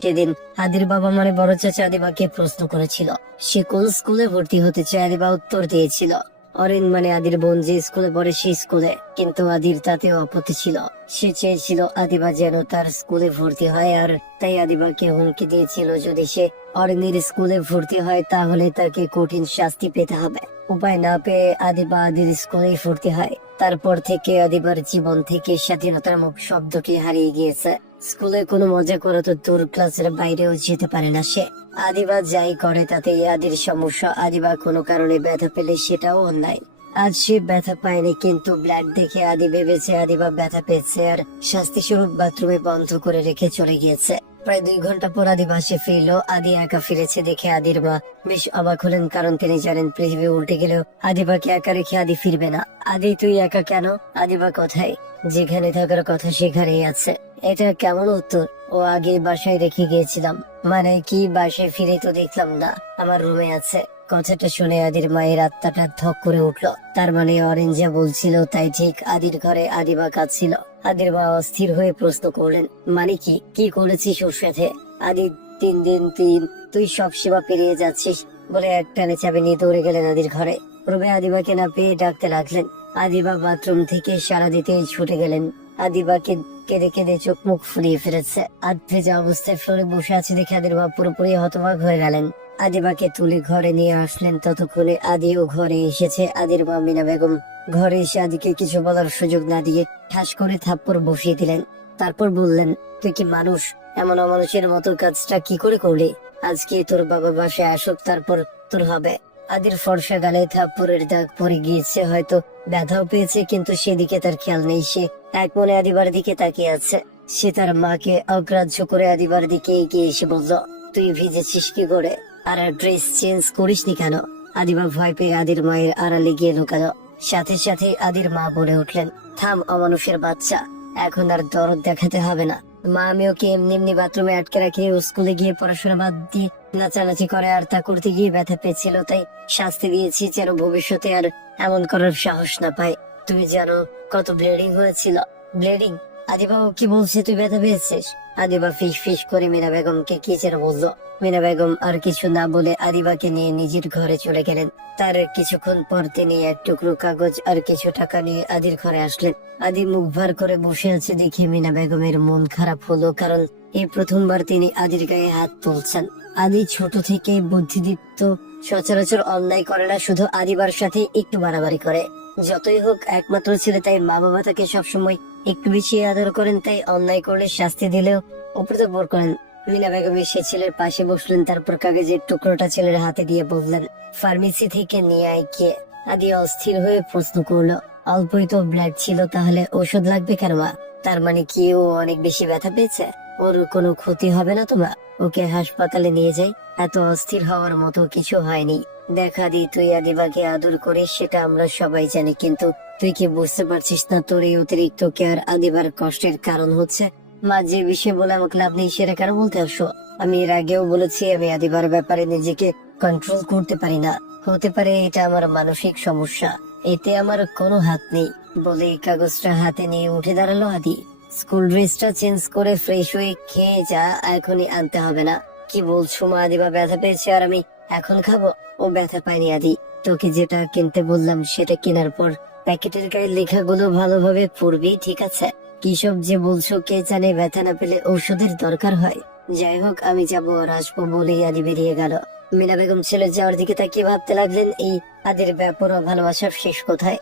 সেদিন আদির বাবা মানে বড় চাচা আদিবাকে প্রশ্ন করেছিল। সে কোন স্কুলে ভর্তি হতে চায় আদিবা উত্তর দিয়েছিল। অরেন মানে আদির বোন যে স্কুলে পড়ে সেই স্কুলে, কিন্তু আদির তাতে আপত্তি ছিল। সে চেয়েছিল আদিবা যেন তার স্কুলে ভর্তি হয় আর তাই আদিবাকে হুমকি দিয়েছিল যদি সে অরেনের স্কুলে ভর্তি হয় তাহলে তাকে কঠিন শাস্তি পেতে হবে। উপায় না পেয়ে আদিবা আদির স্কুলেই ভর্তি হয়। তারপর থেকে আদিবার জীবন থেকে স্বাধীনতার মুখ শব্দটি হারিয়ে গিয়েছে। স্কুলে কোনো মজা করে তো দূর ক্লাসের বাইরেও যেতে পারে না সে। আদিবা যাই করে তাতে আদির সমস্যা, আদিবা কোনো কারণে ব্যথা পেলে সেটাও অন্যায়। আজ সে ব্যথা পায়নি, কিন্তু ব্ল্যাক দেখে আদি ভেবেছে আদিবা ব্যথা পেয়েছে আর শাস্তি স্বরূপ বাথরুমে বন্ধ করে রেখে চলে গিয়েছে। প্রায় দুই ঘণ্টা পর আদি বাসে ফিরলো। আদি একা ফিরেছে দেখে আদির মা বেশ অবাক হলেন, কারণ তিনি জানেন পৃথিবী উল্টে গেলেও আদিবাকে একা রেখে আদি ফিরবে না। আদি, তুই একা কেন? আদিবা কোথায়? যেখানে থাকার কথা সেখানেই আছে। এটা কেমন উত্তর? ও আগে বাসায় রেখে গিয়েছিলাম। মানে কি বাসায় ফিরে তো দেখলাম না। আমার রুমে আছে। কথাটা শুনে আদির মায়ের আত্মাটা ধক করে উঠল। তার মানে অরেঞ্জা বলছিল তাই ঠিক আদির ঘরে আদিবা কাঁদছিল আদির মা অস্থির হয়ে প্রশ্ন করলেন মানে কি? কি করেছিস ওর সাথে? আদি, তিন দিন, তিন। তুই সব সেবা পেরিয়ে যাচ্ছিস, বলে এক টানে চাবি নিয়ে দৌড়ে গেলেন আদির ঘরে। রুমে আদিবাকে না পেয়ে ডাকতে লাগলেন। আদিবা বাথরুম থেকে সারা দিতেই ছুটে গেলেন। আদিবাকে কেঁদে কেঁদে চোখ মুখ ফুলিয়ে ফেলেছে। আধ ভেজা অবস্থায় ফ্লোরে বসে আছে দেখে আদির মা পুরোপুরি হতবাক হয়ে গেলেন। আদিবাকে তুলে ঘরে নিয়ে আসলেন। ততক্ষণে আদিও ঘরে এসেছে। আদির মা মিনা বেগম ঘরে এসে আদিকে কিছু বলার সুযোগ না দিয়ে ঠাস করে থাপ্পড় বসিয়ে দিলেন। তারপর বললেন, তুই কি মানুষ? এমন অমানুষের মতো কাজটা কি করে করলি? আজকে তোর বাবা বাসায় আসুক, তারপর তোর হবে। আদির ফর্সা গালে থাপ্পড়ের দাগ পড়ে গিয়েছে, হয়তো ব্যথাও পেয়েছে, কিন্তু সেদিকে তার খেয়াল নেই সে। এক মনে আদিবার দিকে তাকিয়ে আছে। সে তার মাকে অগ্রাহ্য করে আদিবার দিকে এগিয়ে এসে বলল, তুই ভিজেছিস কি করে? আর ড্রেস চেঞ্জ করিসনি কেন? আদিবা ভয় পেয়ে আদির মায়ের আড়ালে গিয়ে লুকালো। সাথে সাথে আদির মা বলে উঠলেন, থাম অমানুষের বাচ্চা, এখন আর দরদ দেখাতে হবে না। মা আমি ওকে এমনি এমনি বাথরুমে আটকে রাখি স্কুলে গিয়ে পড়াশোনা বাদ দিয়ে নাচানাচি করে আর তা করতে গিয়ে ব্যথা পেয়েছিল, তাই শাস্তি দিয়েছি যেন ভবিষ্যতে আর এমন করার সাহস না পায়। তুমি জানো কত ব্লিডিং হয়েছিল। ব্লিডিং? আদিবাবু কি বলছে, তুই ব্যথা পেয়েছিস? আদিবা ফিস ফিস করে মীরা বেগমকে কি যেন বলল। মিনা বেগম আর কিছু না বলে আদিবাকে নিয়ে নিজের ঘরে চলে গেলেন। তার কিছুক্ষণ পর তিনি এক টুকরো কাগজ আর কিছু টাকা নিয়ে আদির ঘরে আসলেন। আদি মুখ ভার করে বসে আছে দেখে মিনা বেগমের মন খারাপ হলো কারণ এই প্রথমবার তিনি আদির গায়ে হাত তুলছেন। আদি ছোট থেকে বুদ্ধিদীপ্ত, সচরাচর অন্যায় করে না, শুধু আদিবার সাথে একটু বাড়াবাড়ি করে। যতই হোক, একমাত্র ছেলে তাই মা বাবা তাকে সবসময় একটু বেশি আদর করেন, তাই অন্যায় করলে শাস্তি দিলেও অপ্রতপর করেন। মিনা বেগম সে ছেলের পাশে বসলেন, তারপর কাগজের টুকরোটা ছেলের হাতে দিয়ে বললেন, ফার্মেসি থেকে নিয়ে আয় কে আদি অস্থির হয়ে প্রশ্ন করল, অল্পই তো ব্লাড ছিল, তাহলে ওষুধ লাগবে কেন মা? তার মানে কি ও অনেক বেশি ব্যথা পেয়েছে? ওর কোনো ক্ষতি হবে না তোমা ওকে হাসপাতালে নিয়ে যাই, এত অস্থির হওয়ার মতো কিছু হয়নি। দেখা দি তুই আদিবাকে আদর করিস, সেটা আমরা সবাই জানি, কিন্তু তুই কি বুঝতে পারছিস না তোর এই অতিরিক্ত কেয়ার আদিবার কষ্টের কারণ হচ্ছে? মা যে বিষয়ে বলে আমাকে লাভ নেই সেটা কেন বলতে আসো? আমি এর আগেও বলেছি, আমি আদিবার ব্যাপারে নিজেকে কন্ট্রোল করতে পারি না। হতে পারে এটা আমার মানসিক সমস্যা। এতে আমার কোনো হাত নেই। বলে কাগজটা হাতে নিয়ে উঠে দাঁড়াল আদি। স্কুল ড্রেসটা চেঞ্জ করে ফ্রেশ হয়ে খেয়ে যা, এখনই আনতে হবে না। কি বলছো মা আদিবা ব্যথা পেয়েছে আর আমি এখন খাব? ও ব্যথা পায়নি আদি। তোকে যেটা কিনতে বললাম সেটা কেনার পর প্যাকেটের গায়ে লেখাগুলো ভালোভাবে পড়বি, ঠিক আছে? কি সব যে বলছো? কে জানে ব্যথা না পেলে ঔষধের দরকার হয়। যাই হোক, আমি যাব আর আসব বলেই আদি বেরিয়ে গেল। মিনা বেগম ছেলে যাওয়ার দিকে তাকিয়ে ভাবতে লাগলেন, এই আদির ব্যাপার ভালোবাসার শেষ কোথায়?